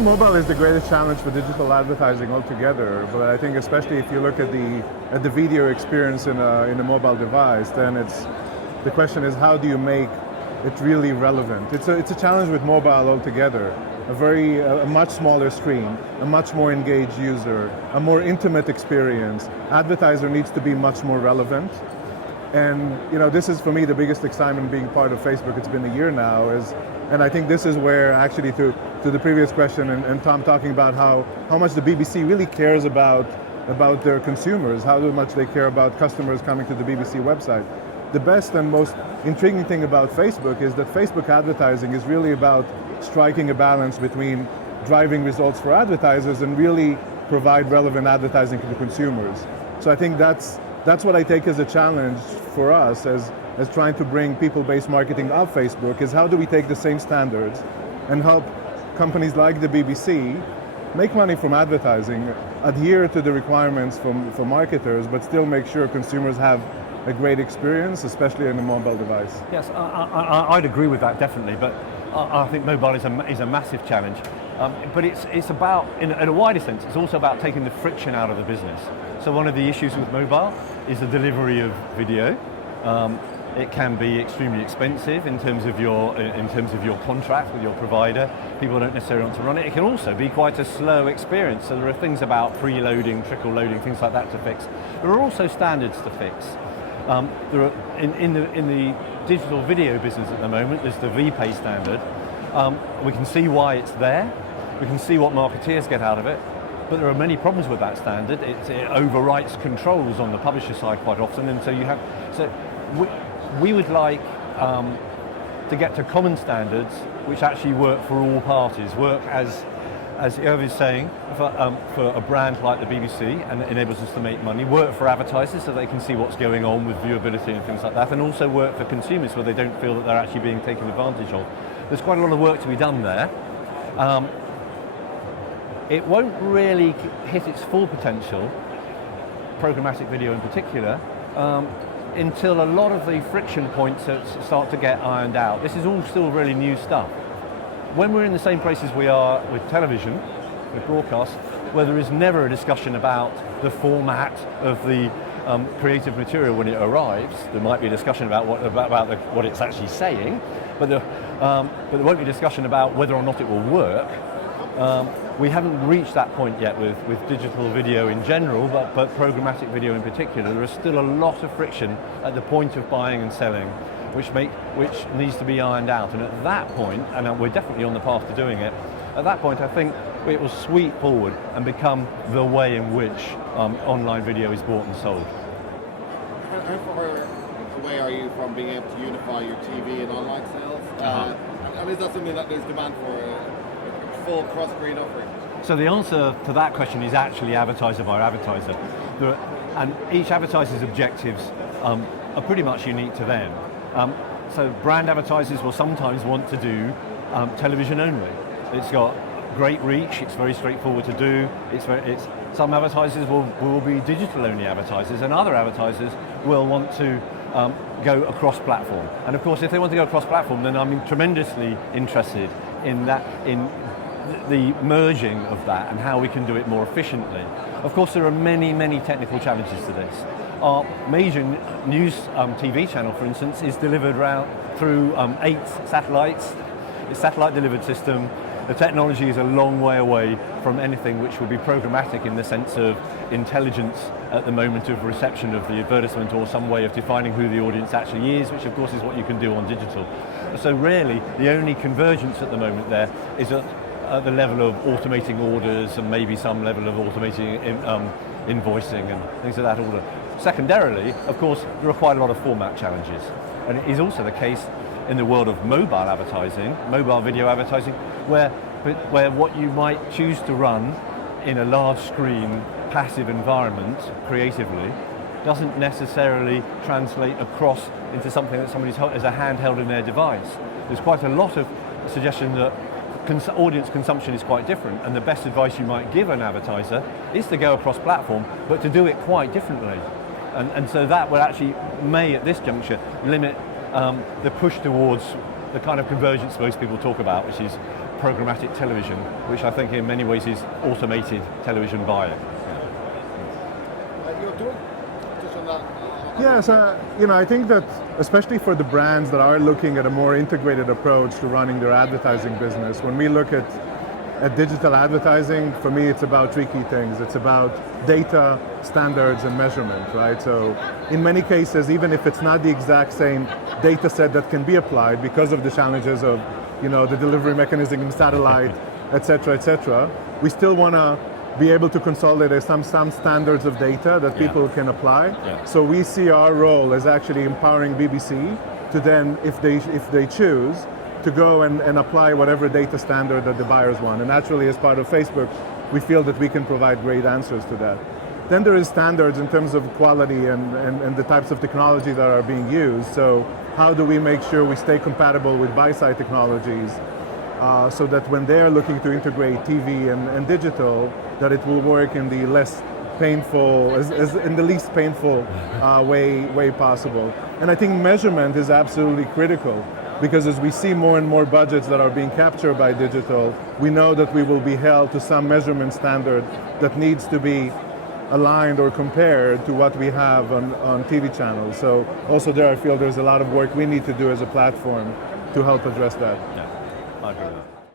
think mobile is the greatest challenge for digital advertising altogether, but I think especially if you look at the video experience in a mobile device, then the question is, how do you make it really relevant? It's a challenge with mobile altogether. A much smaller screen, a much more engaged user, a more intimate experience. Advertiser needs to be much more relevant. And this is for me the biggest excitement being part of Facebook. It's been a year now, and I think this is where actually to the previous question and Tom talking about how much the BBC really cares about their consumers, how much they care about customers coming to the BBC website. The best and most intriguing thing about Facebook is that Facebook advertising is really about striking a balance between driving results for advertisers and really provide relevant advertising to the consumers. So I think that's what I take as a challenge for us as trying to bring people-based marketing of Facebook, is how do we take the same standards and help companies like the BBC make money from advertising, adhere to the requirements for marketers, but still make sure consumers have a great experience, especially on a mobile device. Yes, I'd agree with that definitely, but I think mobile is a massive challenge. But it's about, in a wider sense, it's also about taking the friction out of the business. So one of the issues with mobile is the delivery of video. It can be extremely expensive in terms of your contract with your provider. People don't necessarily want to run it. It can also be quite a slow experience. So there are things about preloading, trickle loading, things like that to fix. There are also standards to fix. There are, in the digital video business at the moment, there's the VPay standard. We can see why it's there. We can see what marketeers get out of it. But there are many problems with that standard. It overwrites controls on the publisher side quite often, and so we would like to get to common standards which actually work for all parties, work as Irv is saying, for a brand like the BBC, and it enables us to make money, work for advertisers so they can see what's going on with viewability and things like that, and also work for consumers where they don't feel that they're actually being taken advantage of. There's quite a lot of work to be done there. It won't really hit its full potential, programmatic video in particular, until a lot of the friction points start to get ironed out. This is all still really new stuff. When we're in the same place as we are with television, with broadcast, where there is never a discussion about the format of the creative material when it arrives, there might be a discussion about what it's actually saying, but there won't be a discussion about whether or not it will work. We haven't reached that point yet with digital video in general, but programmatic video in particular. There is still a lot of friction at the point of buying and selling, which needs to be ironed out. And at that point, and we're definitely on the path to doing it, at that point I think it will sweep forward and become the way in which online video is bought and sold. How far away are you from being able to unify your TV and online sales? And is that something that there's demand for, a full cross-screen offering? So the answer to that question is actually advertiser by advertiser. And each advertiser's objectives are pretty much unique to them. So brand advertisers will sometimes want to do television only. It's got great reach, it's very straightforward to do. Some advertisers will be digital only advertisers, and other advertisers will want to go across platform. And of course, if they want to go across platform, then I'm tremendously interested in the merging of that and how we can do it more efficiently. Of course, there are many, many technical challenges to this. Our major news TV channel, for instance, is delivered through 8 satellites. It's a satellite delivered system. The technology is a long way away from anything which would be programmatic in the sense of intelligence at the moment of reception of the advertisement, or some way of defining who the audience actually is, which of course is what you can do on digital. So really, the only convergence at the moment there is at the level of automating orders and maybe some level of automating invoicing and things of that order. Secondarily, of course, there are quite a lot of format challenges. And it is also the case in the world of mobile advertising, mobile video advertising, where what you might choose to run in a large screen, passive environment creatively doesn't necessarily translate across into something that somebody has a handheld in their device. There's quite a lot of suggestion that audience consumption is quite different, and the best advice you might give an advertiser is to go across platform, but to do it quite differently. And so that will actually may at this juncture limit the push towards the kind of convergence most people talk about, which is programmatic television, which I think in many ways is automated television buying. Do you touch on that? Yeah, so I think that especially for the brands that are looking at a more integrated approach to running their advertising business, when we look at digital advertising, for me it's about three key things. It's about data, standards, and measurement, right? So in many cases, even if it's not the exact same data set that can be applied because of the challenges of the delivery mechanism, satellite, et cetera, we still want to be able to consolidate some standards of data that people can apply. Yeah. So we see our role as actually empowering BBC to then, if they choose, to go and apply whatever data standard that the buyers want. And naturally, as part of Facebook, we feel that we can provide great answers to that. Then there is standards in terms of quality and the types of technology that are being used. So how do we make sure we stay compatible with buy-side technologies so that when they're looking to integrate TV and digital, that it will work in the less painful, as in the least painful way possible. And I think measurement is absolutely critical, because as we see more and more budgets that are being captured by digital, we know that we will be held to some measurement standard that needs to be aligned or compared to what we have on TV channels. So also there I feel there's a lot of work we need to do as a platform to help address that. Yeah, I agree with that.